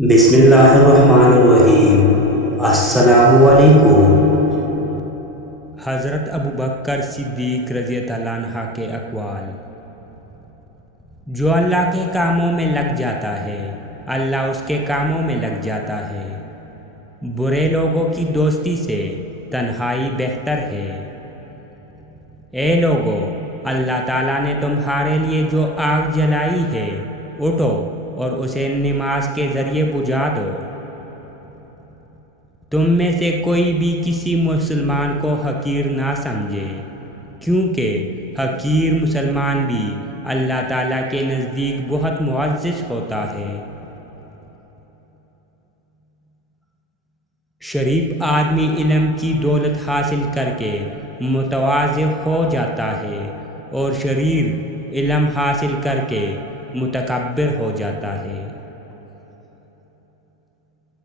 بسم اللہ الرحمن الرحیم۔ السلام علیکم۔ حضرت ابوبکر صدیق رضی اللہ عنہ کے اقوال: جو اللہ کے کاموں میں لگ جاتا ہے اللہ اس کے کاموں میں لگ جاتا ہے۔ برے لوگوں کی دوستی سے تنہائی بہتر ہے۔ اے لوگو، اللہ تعالیٰ نے تمہارے لیے جو آگ جلائی ہے اٹھو اور اسے نماز کے ذریعے بجھا دو۔ تم میں سے کوئی بھی کسی مسلمان کو حقیر نہ سمجھے، کیونکہ حقیر مسلمان بھی اللہ تعالیٰ کے نزدیک بہت معزز ہوتا ہے۔ شریف آدمی علم کی دولت حاصل کر کے متواضع ہو جاتا ہے اور شریر علم حاصل کر کے متکبر ہو جاتا ہے۔